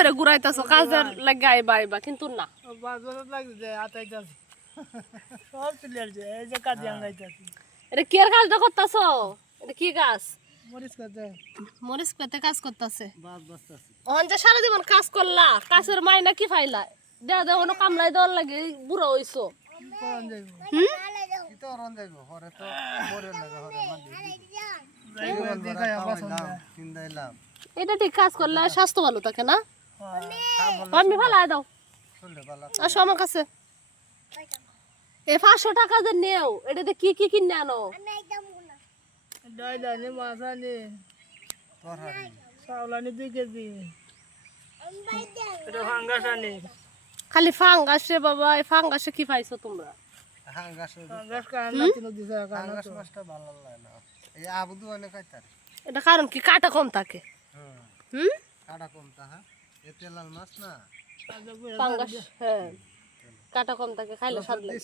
ধরে ঘুরাইতেছো কাজের লাগে আইবা আইবা কিন্তু না। পাঁচ বছর লাগছে যে আতাইতাছি। সব চলে আসছে এই যে কাজে আঙ্গাইতাছি এটা কি কাজটা করতেছো? এটা কি কাজ? মরিচ পেতে কাজ করতেছে। বাস যে সারা জীবন কাজ করলা মাইনা কি ফাইলা? দেয়া দেওয়া কোনো কামলাই দেওয়ার লাগে বুড়ো হইছো। এটা ঠিক কাজ স্বাস্থ্য ভালো থাকে না? হ্যাঁ আমি ফালাই দাও। আসো আমার কাছে। এ পাঁচশো টাকা যে নেও এটাতে কি কি কিনে আনো? খালি ফাঙ্গাস রে বাবা, এই ফাঙ্গাসে কি পাইছো তোমরা? এটা কারণ কি কাটা কম থাকে হুম কাটা কম তাহা মাছ না? হ্যাঁ। কাটা কম থাকে খাইলে স্বাদ লাগে।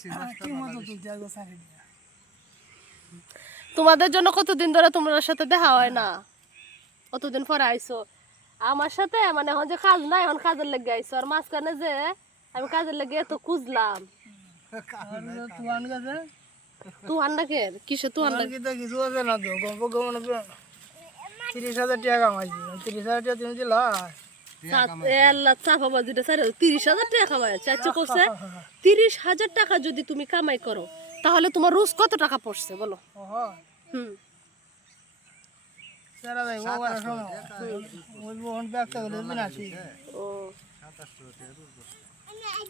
তোমাদের জন্য কতদিন ধরে তোমার সাথে দেখা হয় না? কতদিন পরে আইছো? আমার সাথে মানে এখন যে কাজ নাই এখন কাজের লেগে আইছো। আর মাঝখানে যে আমি কাজের লেগে এত খুঁজলাম। তুই আন্ডা কিসে তুই আন্ডা তুয়ান কি তো। কিছু আছে না তো গল্প গমন তিরিশ হাজার টাকা কামাইছি। তিরিশ হাজার টাকা তুমি দিলা? আল্লাহ চাপা বাজিটা স্যার তিরিশ হাজার টাকা কামাই চাচ্চু করছে তিরিশ হাজার টাকা যদি তুমি কামাই করো তাহলে তোমার রোজ কত টাকা পড়ছে বলো হুম সেরা যাই ও বড় সময় ওই বোন ব্যবসা করে দিন আসি ও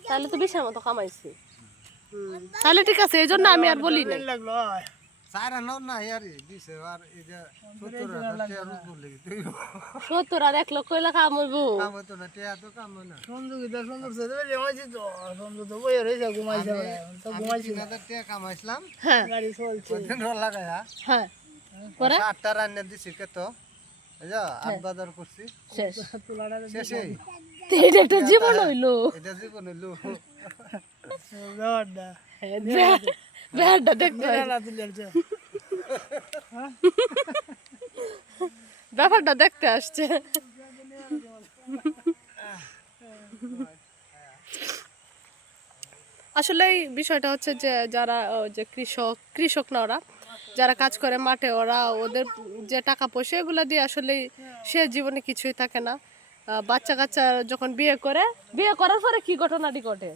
তাহলে তো বিশাল মতো কামাইছি তাহলে ঠিক আছে এই জন্য আমি আর বলি না সত্তর আর এক লক্ষ এলাকা কামাইবো কাম হইতো না টেয়া তো কাম হয় কামাইছিলাম। হ্যাঁ। গাড়ি চলছে। দিন লাগায়া হ্যাঁ। আটটা রান্না দিছি কত। করছি। এটা একটা জীবন হইল। এটা জীবন হইল। দেখতে হয়। আসছে ব্যাপারটা দেখতে আসছে। আসলে এই বিষয়টা হচ্ছে যে যারা যে কৃষক কৃষক না ওরা যারা কাজ করে মাঠে ওরা ওদের যে টাকা পয়সা এগুলো দিয়ে আসলে সে জীবনে কিছুই থাকে না। বাচ্চা কাচ্চা যখন বিয়ে করে বিয়ে করার পরে কি ঘটনাটি ঘটে?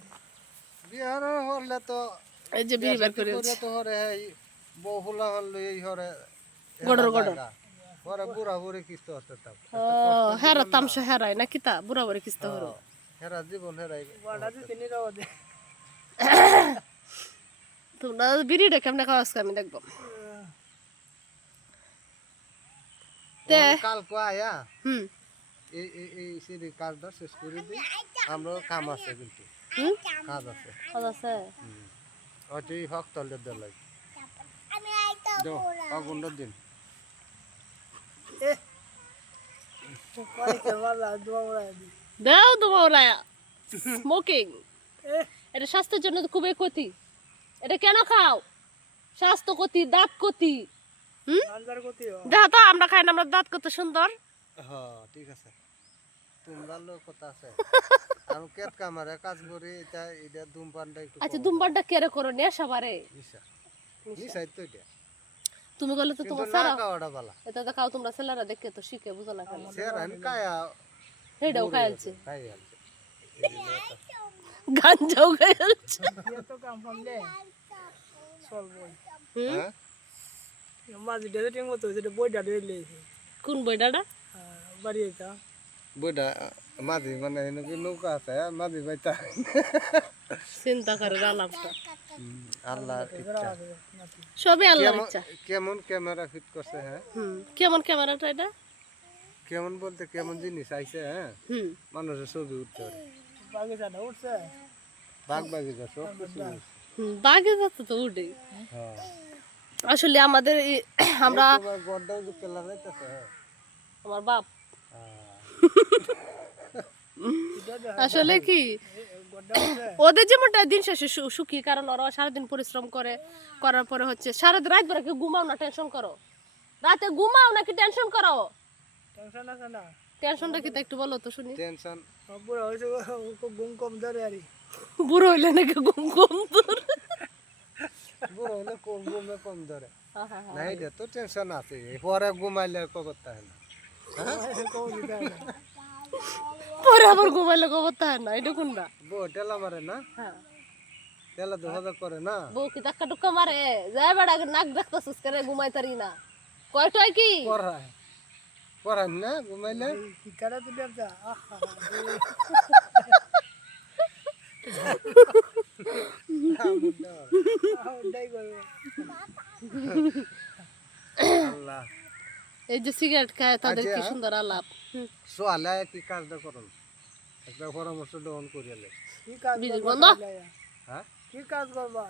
বিয়ে হলে তো এই যে বিয়ে বের করে তো বহুলা হল এই হরে গড়র গড়র। পরে বুড়া বুড়ি কিস্ত হতে তাপ ও হেরা তামসা হেরায় না কিতা বুড়া বুড়ি কিস্তা হলো হেরা। জীবন হেরাই। বাড়া দিতে নি রাও দে। তোমরা বিড়িটা কেমনে খাওয়া আমি দেখব। তে কালকে আয়া। হুম। এই এই এই সিঁড়ি কাজটা শেষ করে দিই আমরা কাম আছে কিন্তু। হুম? কাজ আছে। কাজ আছে। হয়তো হক দেওয়া লাগে। দিন কইতে মালা দাও তোমার স্মোকিং এটা স্বাস্থ্যের জন্য খুবই ক্ষতি। এটা কেন খাও? স্বাস্থ্য ক্ষতি দাঁত ক্ষতি হুম? দেখো তো আমরা খাই না আমরা দাঁত কত সুন্দর। হ্যাঁ ঠিক আছে। তোমরা লোক কথা আছে। আমি কেত কামারে কাজ করি এটা এটা ধূমপানটা একটু আচ্ছা কেড়ে করো নিয়ে সবারে নিশা। নিশাই তো এটা। তুমি বলে তো তোমার সারা এটা তো খাও তোমরা ছেলেরা দেখে তো শিখে বুঝো না কেন? সে রান কায়া হেডাও খাইলছে খাই গাঞ্জাও খাইলছে তো কাম ফলে চল বই হ্যাঁ? মাঝে ডেটে টিং মতো যেটা বইটা দিয়ে লেছে কোন বইটাটা বাড়ি এটা। বইটা মাঝি মানে নৌকা আছে মাঝি বাইতা। চিন্তা করে আলাপটা আল্লাহ সবই আল্লাহর ইচ্ছা। কেমন ক্যামেরা ফিট করছে হ্যাঁ? কেমন ক্যামেরাটা এটা? কেমন বলতে কেমন জিনিস আইছে হ্যাঁ? মানুষের ছবি উঠতে পারে বাগিচাটা উঠছে। বাঘ বাগিচা সব কিছু হুম তো উঠে হ্যাঁ। আসলে আমাদের এই- আমরা হ্যাঁ? আমার বাপ। হ্যাঁ। আসলে কি? ওদের যেমনটা দিন শেষে সুখী কারণ ওরা সারাদিন পরিশ্রম করে করার পরে হচ্ছে সারাদিন রাত ভরে কি ঘুমাও না টেনশন করো? রাতে ঘুমাও নাকি টেনশন করো? টেনশন আছে না। টেনশনটা কি তা একটু বলো তো শুনি। টেনশন বুড়া হয়েছে ঘুম কম ধরে আরে বুড়ো হইলে নাকি ঘুম ঘুম তোর বুড়ো হলে কম ঘুমে কম ধরে। হ্যাঁ, হ্যাঁ, হ্যাঁ। না এটা তো টেনশন আছে পরে ঘুমাইলে করতে কম হয় না। পরে আবার ঘুমাইলে খবর তাই না এটা কোনটা? বউ টেলা মারে না? হ্যাঁ। টেলা দোহাজা করে না? বউ কি ধাক্কা টুক্কা মারে? যায় বেড়া নাক দেখতেছিস করে ঘুমাই তারি না কয়টায় কি? পড়ায়। পড়ায় না ঘুমাইলে? শিক্ষাটা তো ব্যবসা আহা এই যে সিগারেট খায় তাদের কি আচ্ছা। সুন্দর আলাপ? হুম। কি কাজটা করুন? একটা পরামর্শ গ্রহণ করিয়ালে কি কাজ বন্ধ? হ্যাঁ? কি কাজ করবা?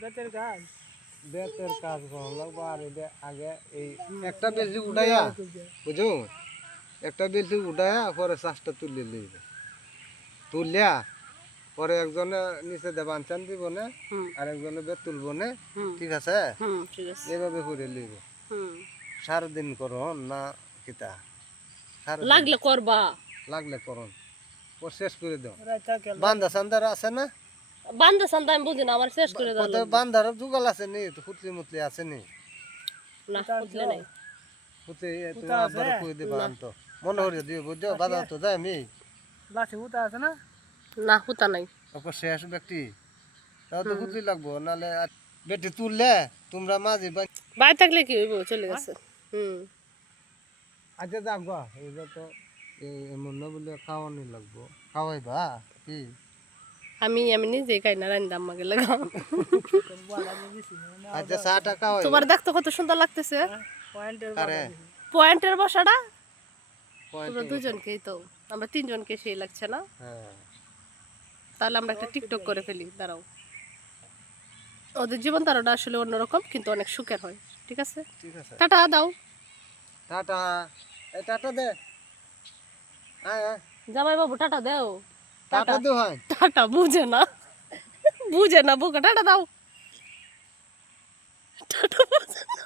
বেতের কাজ? বেতের কাজ গ্রহণ লাগবো আর এটা আগে এই একটা বেশি উঠাইয়া বুঝো একটা বেশি উঠাইয়া পরে শ্বাসটা তুলে লইবে। তুলিয়া পরে একজনে নিচে দেবান চান দিব না হুম। আর একজনে বেত তুলবো না হুম। ঠিক আছে? হুম ঠিক আছে। এভাবে করে লইবে। সারাদিন করুন না কিতা? লাগলে করবা। লাগলে করুন। পর শেষ করে দাও। বান্দা সান্দার আছে না? বান্ধা সান্দা আমি বুঝি না আমার শেষ করে দাও। বান্দার যুগাল আছে নি তো ফুটলি মুতলি আছে নি? না বুঝলে নাই। ফুটে তুমি আবার কই দিবা আনতো? মনে হরে দিও বুঝছ? বাধা তো যাই আমি লাঠি উঠা আছে না? না হুতা নাই। তারপর শেষ ব্যক্তি। তাও তো ফুটলি লাগবো নালে আর বেটি তুললে তোমরা মাঝি বাই বাই থাকলে কি হইব? চলে গেছে। হুম। আচ্ছা যাব এইটা তো এমন না বলে খাওয়ানি লাগবো। খাওয়াইবা? কি? আমি আমি নিজে খাই না রান্না আমাকে লাগাও আচ্ছা চাটা খাওয়াই তোমার দেখতে কত সুন্দর লাগতেছে। পয়েন্টের বসাটা? তোমরা দুজনকেই তো আমরা তিনজনকে সেই লাগছে না? হ্যাঁ। তাহলে আমরা একটা টিকটক করে ফেলি দাঁড়াও। ওদের জীবন ধারণা আসলে অন্যরকম কিন্তু অনেক সুখের হয়। ঠিক আছে? ঠিক আছে। টাটা দাও। টাটা। এই টাটা দে। হ্যাঁ হ্যাঁ জামাই বাবু টাটা দাও। টাটা। দে ভাই। টাটা বুঝে না। বুঝে না বুকে টাটা দাও। টাটা বুঝে না।